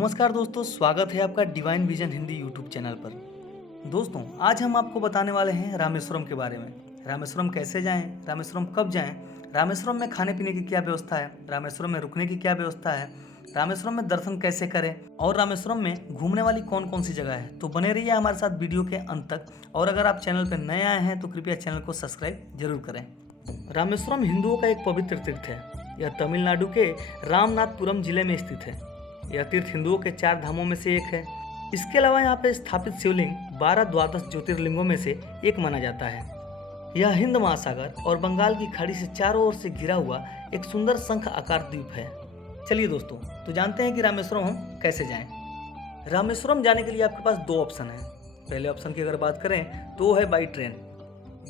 नमस्कार दोस्तों, स्वागत है आपका divine vision Hindi YouTube channel पर। दोस्तों, आज हम आपको बताने वाले हैं रामेश्वरम के बारे में। रामेश्वरम कैसे जाएं, रामेश्वरम कब जाएं, रामेश्वरम में खाने पीने की क्या व्यवस्था है, रामेश्वरम में रुकने की क्या व्यवस्था है, रामेश्वरम में दर्शन कैसे करें और रामेश्वरम में घूमने वाली कौन कौन सी जगह है। तो बने रहिए हमारे साथ वीडियो के अंत तक। और अगर आप चैनल पर नए आए हैं तो कृपया चैनल को सब्सक्राइब जरूर करें। रामेश्वरम हिंदुओं का एक पवित्र तीर्थ है। यह तमिलनाडु के रामनाथपुरम जिले में स्थित है। यह तीर्थ हिंदुओं के 4 धामों में से एक है। इसके अलावा यहाँ पर स्थापित शिवलिंग 12 द्वादश ज्योतिर्लिंगों में से एक माना जाता है। यह हिंद महासागर और बंगाल की खाड़ी से चारों ओर से घिरा हुआ एक सुंदर शंख आकार द्वीप है। चलिए दोस्तों, तो जानते हैं कि रामेश्वरम हम कैसे जाएं। रामेश्वरम जाने के लिए आपके पास 2 ऑप्शन हैं। पहले ऑप्शन की अगर बात करें तो है बाई ट्रेन।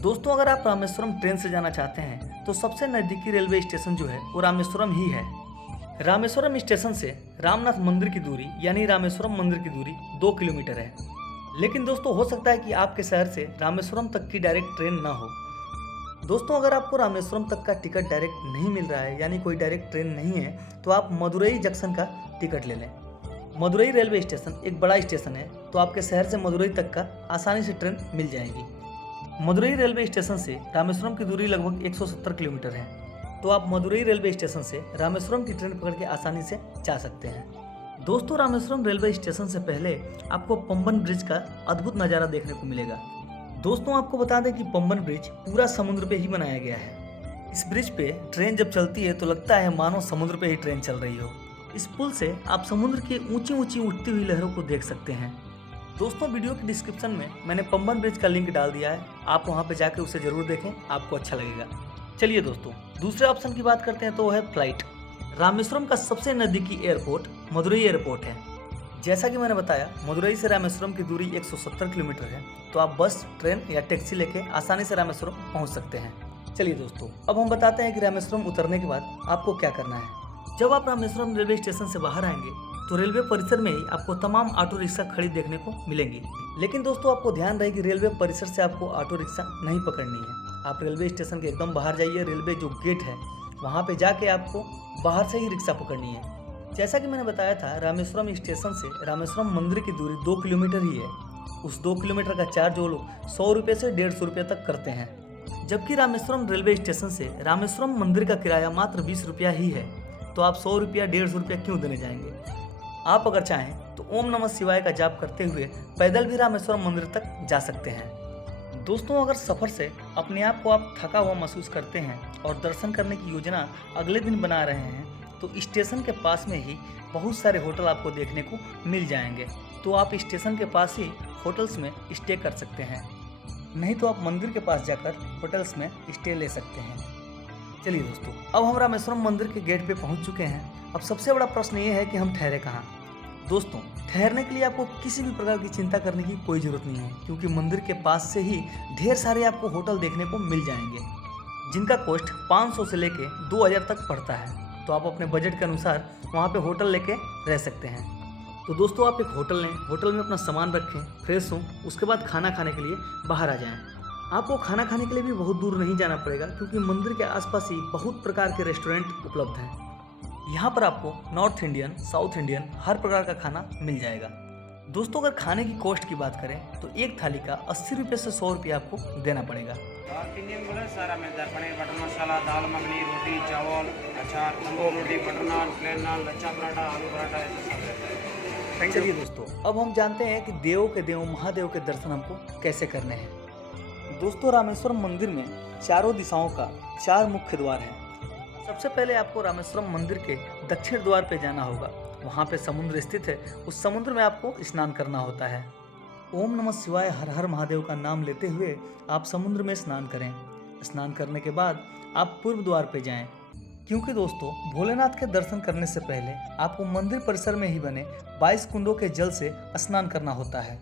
दोस्तों, अगर आप रामेश्वरम ट्रेन से जाना चाहते हैं तो सबसे नज़दीकी रेलवे स्टेशन जो है वो रामेश्वरम ही है। रामेश्वरम स्टेशन से रामनाथ मंदिर की दूरी यानी रामेश्वरम मंदिर की दूरी 2 किलोमीटर है। लेकिन दोस्तों, हो सकता है कि आपके शहर से रामेश्वरम तक की डायरेक्ट ट्रेन ना हो। दोस्तों, अगर आपको रामेश्वरम तक का टिकट डायरेक्ट नहीं मिल रहा है यानी कोई डायरेक्ट ट्रेन नहीं है तो आप मदुरई जंक्शन का टिकट ले लें। मदुरई रेलवे स्टेशन एक बड़ा स्टेशन है, तो आपके शहर से मदुरई तक का आसानी से ट्रेन मिल जाएगी। मदुरई रेलवे स्टेशन से रामेश्वरम की दूरी लगभग 170 किलोमीटर है, तो आप मदुरई रेलवे स्टेशन से रामेश्वरम की ट्रेन पकड़ के आसानी से जा सकते हैं। दोस्तों, रामेश्वरम रेलवे स्टेशन से पहले आपको पंबन ब्रिज का अद्भुत नज़ारा देखने को मिलेगा। दोस्तों, आपको बता दें कि पंबन ब्रिज पूरा समुद्र पे ही बनाया गया है। इस ब्रिज पे ट्रेन जब चलती है तो लगता है मानो समुद्र पे ही ट्रेन चल रही हो। इस पुल से आप समुद्र की ऊंची ऊंची उठती हुई लहरों को देख सकते हैं। दोस्तों, वीडियो के डिस्क्रिप्शन में मैंने पंबन ब्रिज का लिंक डाल दिया है, आप वहाँ पे जाके उसे जरूर देखें, आपको अच्छा लगेगा। चलिए दोस्तों, दूसरे ऑप्शन की बात करते हैं तो है फ्लाइट। रामेश्वरम का सबसे नज़दीकी एयरपोर्ट मदुरई एयरपोर्ट है। जैसा कि मैंने बताया, मदुरई से रामेश्वरम की दूरी 170 किलोमीटर है, तो आप बस, ट्रेन या टैक्सी लेके आसानी से रामेश्वरम पहुंच सकते हैं। चलिए दोस्तों, अब हम बताते हैं कि रामेश्वरम उतरने के बाद आपको क्या करना है। जब आप रामेश्वरम रेलवे स्टेशन से बाहर आएंगे तो रेलवे परिसर में ही आपको तमाम ऑटो रिक्शा खड़ी देखने को मिलेंगी। लेकिन दोस्तों, आपको ध्यान रहे कि रेलवे परिसर से आपको ऑटो रिक्शा नहीं पकड़नी है। आप रेलवे स्टेशन के एकदम बाहर जाइए, रेलवे जो गेट है वहाँ पे जाके आपको बाहर से ही रिक्शा पकड़नी है। जैसा कि मैंने बताया था, रामेश्वरम स्टेशन से रामेश्वरम मंदिर की दूरी 2 किलोमीटर ही है। उस 2 किलोमीटर का चार्ज वो लोग 100 रुपये से 150 रुपये तक करते हैं, जबकि रामेश्वरम रेलवे स्टेशन से रामेश्वरम मंदिर का किराया मात्र 20 रुपया ही है। तो आप 100 रुपया 150 रुपया क्यों देने जाएंगे। आप अगर चाहें तो ओम नमः शिवाय का जाप करते हुए पैदल भी रामेश्वरम मंदिर तक जा सकते हैं। दोस्तों, अगर सफ़र से अपने आप को आप थका हुआ महसूस करते हैं और दर्शन करने की योजना अगले दिन बना रहे हैं तो स्टेशन के पास में ही बहुत सारे होटल आपको देखने को मिल जाएंगे। तो आप स्टेशन के पास ही होटल्स में स्टे कर सकते हैं, नहीं तो आप मंदिर के पास जाकर होटल्स में स्टे ले सकते हैं। चलिए दोस्तों, अब हम रामेश्वरम मंदिर के गेट पे पहुंच चुके हैं। अब सबसे बड़ा प्रश्न ये है कि हम ठहरे कहाँ। दोस्तों, ठहरने के लिए आपको किसी भी प्रकार की चिंता करने की कोई ज़रूरत नहीं है, क्योंकि मंदिर के पास से ही ढेर सारे आपको होटल देखने को मिल जाएंगे, जिनका कॉस्ट 500 से लेके 2000 तक पड़ता है। तो आप अपने बजट के अनुसार वहाँ पे होटल लेके रह सकते हैं। तो दोस्तों, आप एक होटल लें, होटल में अपना सामान रखें, फ्रेश हों, उसके बाद खाना खाने के लिए बाहर आ जाएँ। आपको खाना खाने के लिए भी बहुत दूर नहीं जाना पड़ेगा, क्योंकि मंदिर के आसपास ही बहुत प्रकार के रेस्टोरेंट उपलब्ध हैं। यहाँ पर आपको नॉर्थ इंडियन, साउथ इंडियन हर प्रकार का खाना मिल जाएगा। दोस्तों, अगर खाने की कॉस्ट की बात करें तो एक थाली का 80 रुपये से 100 रुपये आपको देना पड़ेगा। नॉर्थ इंडियन बोले सारा मिलता है, पनीर बटर मसाला, दाल मखनी, रोटी चावल, अचार, तंदूरी रोटी, बटर नान, प्लेन नान, लच्छा पराठा, आलू पराठा, ऐसा सब रहता है। चलिए दोस्तों, अब हम जानते हैं कि देवों के देव महादेव के दर्शन हमको कैसे करने हैं। दोस्तों, रामेश्वरम मंदिर में चारों दिशाओं का 4 मुख्य द्वार हैं। सबसे पहले आपको रामेश्वरम मंदिर के दक्षिण द्वार पे जाना होगा। वहाँ पे समुद्र स्थित है, उस समुद्र में आपको स्नान करना होता है। ओम नमः शिवाय हर हर महादेव का नाम लेते हुए आप समुद्र में स्नान करें। स्नान करने के बाद आप पूर्व द्वार पे जाएं, क्योंकि दोस्तों, भोलेनाथ के दर्शन करने से पहले आपको मंदिर परिसर में ही बने 22 कुंडों के जल से स्नान करना होता है।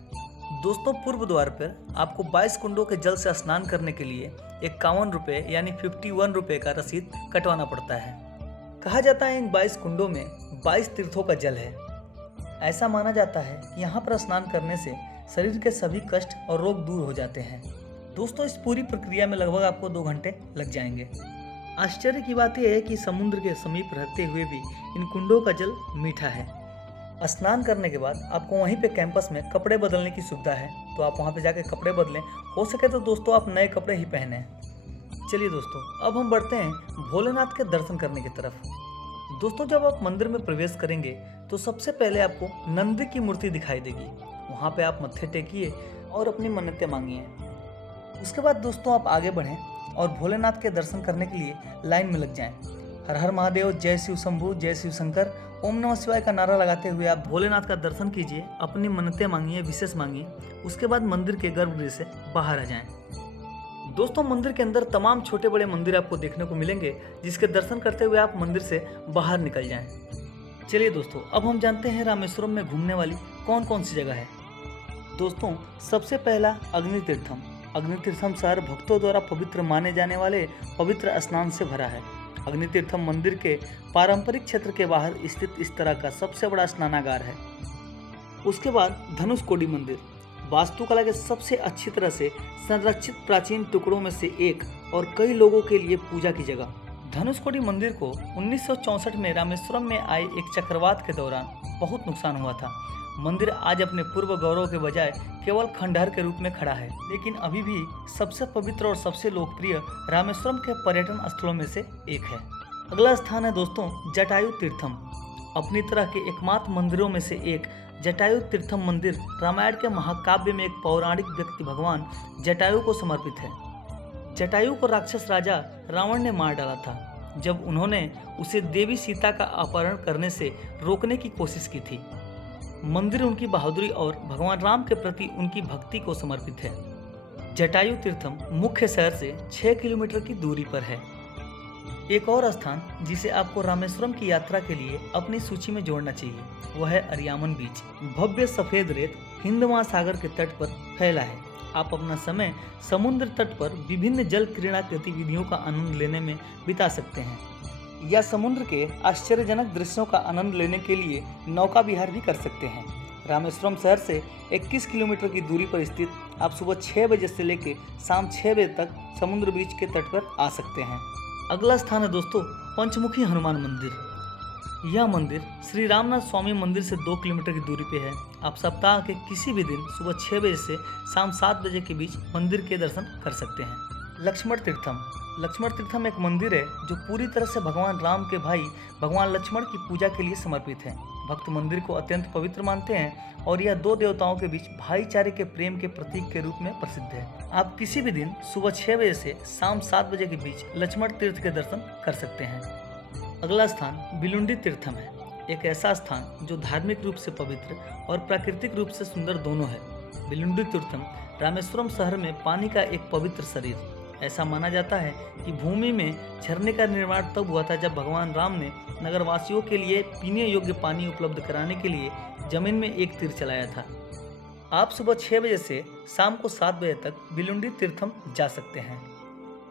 दोस्तों, पूर्व द्वार पर आपको 22 कुंडों के जल से स्नान करने के लिए 51 रुपये यानी 51 रुपये का रसीद कटवाना पड़ता है। कहा जाता है इन 22 कुंडों में 22 तीर्थों का जल है। ऐसा माना जाता है कि यहाँ पर स्नान करने से शरीर के सभी कष्ट और रोग दूर हो जाते हैं। दोस्तों, इस पूरी प्रक्रिया में लगभग आपको 2 घंटे लग जाएंगे। आश्चर्य की बात यह है कि समुद्र के समीप रहते हुए भी इन कुंडों का जल मीठा है। स्नान करने के बाद आपको वहीं पे कैंपस में कपड़े बदलने की सुविधा है, तो आप वहाँ पे जाके कपड़े बदलें। हो सके तो दोस्तों आप नए कपड़े ही पहने। चलिए दोस्तों, अब हम बढ़ते हैं भोलेनाथ के दर्शन करने की तरफ। दोस्तों, जब आप मंदिर में प्रवेश करेंगे तो सबसे पहले आपको नंदी की मूर्ति दिखाई देगी। वहाँ पे आप मत्थे टेकिए और अपनी मन्नतें मांगिए। उसके बाद दोस्तों आप आगे बढ़ें और भोलेनाथ के दर्शन करने के लिए लाइन में लग जाएं। हर हर महादेव, जय शिव शंभू, जय शिव शंकर, ओम नमः शिवाय का नारा लगाते हुए आप भोलेनाथ का दर्शन कीजिए, अपनी मन्नतें मांगिए, विशेष मांगिए। उसके बाद मंदिर के गर्भगृह से बाहर आ जाएं। दोस्तों, मंदिर के अंदर तमाम छोटे बड़े मंदिर आपको देखने को मिलेंगे, जिसके दर्शन करते हुए आप मंदिर से बाहर निकल जाएं। चलिए दोस्तों, अब हम जानते हैं रामेश्वरम में घूमने वाली कौन कौन सी जगह है। दोस्तों, सबसे पहला अग्नि तीर्थम। अग्नि तीर्थम शहर भक्तों द्वारा पवित्र माने जाने वाले पवित्र स्नान से भरा है। अग्नि तीर्थम मंदिर के पारंपरिक क्षेत्र के बाहर स्थित इस तरह का सबसे बड़ा स्नानागार है। उसके बाद धनुषकोडी मंदिर, वास्तुकला के सबसे अच्छी तरह से संरक्षित प्राचीन टुकड़ों में से एक और कई लोगों के लिए पूजा की जगह। धनुषकोडी मंदिर को 1964 में रामेश्वरम में आए एक चक्रवात के दौरान बहुत नुकसान हुआ था। मंदिर आज अपने पूर्व गौरव के बजाय केवल खंडहर के रूप में खड़ा है, लेकिन अभी भी सबसे पवित्र और सबसे लोकप्रिय रामेश्वरम के पर्यटन स्थलों में से एक है। अगला स्थान है दोस्तों जटायु तीर्थम। अपनी तरह के एकमात्र मंदिरों में से एक जटायु तीर्थम मंदिर रामायण के महाकाव्य में एक पौराणिक व्यक्ति भगवान जटायु को समर्पित है। जटायु को राक्षस राजा रावण ने मार डाला था, जब उन्होंने उसे देवी सीता का अपहरण करने से रोकने की कोशिश की थी। मंदिर उनकी बहादुरी और भगवान राम के प्रति उनकी भक्ति को समर्पित है। जटायु तीर्थम मुख्य शहर से 6 किलोमीटर की दूरी पर है। एक और स्थान जिसे आपको रामेश्वरम की यात्रा के लिए अपनी सूची में जोड़ना चाहिए, वह है अरियामन बीच। भव्य सफेद रेत हिंद महासागर के तट पर फैला है। आप अपना समय समुद्र तट पर विभिन्न जल क्रीड़ा गतिविधियों का आनंद लेने में बिता सकते हैं, या समुद्र के आश्चर्यजनक दृश्यों का आनंद लेने के लिए नौका विहार भी कर सकते हैं। रामेश्वरम शहर से 21 किलोमीटर की दूरी पर स्थित आप सुबह 6 बजे से लेकर शाम 6 बजे तक समुद्र बीच के तट पर आ सकते हैं। अगला स्थान है दोस्तों पंचमुखी हनुमान मंदिर। यह मंदिर श्री रामनाथ स्वामी मंदिर से 2 किलोमीटर की दूरी पे है। आप सप्ताह के किसी भी दिन सुबह 6 बजे से शाम 7 बजे के बीच मंदिर के दर्शन कर सकते हैं। लक्ष्मण तीर्थम। लक्ष्मण तीर्थम एक मंदिर है जो पूरी तरह से भगवान राम के भाई भगवान लक्ष्मण की पूजा के लिए समर्पित है। भक्त मंदिर को अत्यंत पवित्र मानते हैं और यह 2 देवताओं के बीच भाईचारे के प्रेम के प्रतीक के रूप में प्रसिद्ध है। आप किसी भी दिन सुबह 6 बजे से शाम 7 बजे के बीच लक्ष्मण तीर्थ के दर्शन कर सकते हैं। अगला स्थान बिलुंडी तीर्थम है। एक ऐसा स्थान जो धार्मिक रूप से पवित्र और प्राकृतिक रूप से सुंदर दोनों है। बिलुंडी तीर्थम रामेश्वरम शहर में पानी का एक पवित्र शरीर। ऐसा माना जाता है कि भूमि में झरने का निर्माण तब हुआ था जब भगवान राम ने नगरवासियों के लिए पीने योग्य पानी उपलब्ध कराने के लिए जमीन में एक तीर चलाया था। आप सुबह 6 बजे से शाम को 7 बजे तक बिलुंडी तीर्थम जा सकते हैं।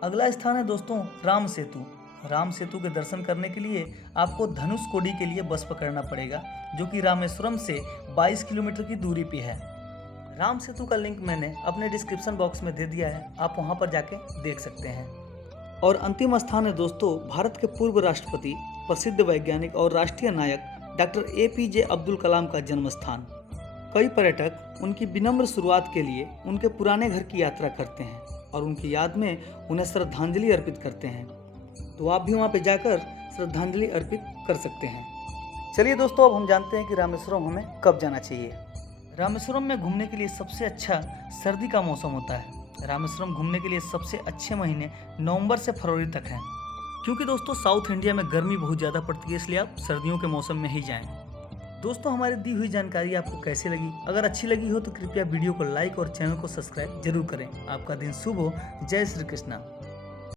अगला स्थान है दोस्तों राम सेतु। राम सेतु के दर्शन करने के लिए आपको धनुषकोडी के लिए बस पकड़ना पड़ेगा, जो कि रामेश्वरम से 22 किलोमीटर की दूरी पे है। राम सेतु का लिंक मैंने अपने डिस्क्रिप्शन बॉक्स में दे दिया है, आप वहां पर जाके देख सकते हैं। और अंतिम स्थान है दोस्तों भारत के पूर्व राष्ट्रपति, प्रसिद्ध वैज्ञानिक और राष्ट्रीय नायक डॉक्टर APJ अब्दुल कलाम का जन्म स्थान। कई पर्यटक उनकी विनम्र शुरुआत के लिए उनके पुराने घर की यात्रा करते हैं और उनकी याद में उन्हें श्रद्धांजलि अर्पित करते हैं। तो आप भी वहाँ पे जाकर श्रद्धांजलि अर्पित कर सकते हैं। चलिए दोस्तों, अब हम जानते हैं कि रामेश्वरम हमें कब जाना चाहिए। रामेश्वरम में घूमने के लिए सबसे अच्छा सर्दी का मौसम होता है। रामेश्वरम घूमने के लिए सबसे अच्छे महीने नवंबर से फरवरी तक हैं, क्योंकि दोस्तों साउथ इंडिया में गर्मी बहुत ज़्यादा पड़ती है, इसलिए आप सर्दियों के मौसम में ही जाएं। दोस्तों, हमारी दी हुई जानकारी आपको कैसी लगी? अगर अच्छी लगी हो तो कृपया वीडियो को लाइक और चैनल को सब्सक्राइब जरूर करें। आपका दिन शुभ हो। जय श्री कृष्णा।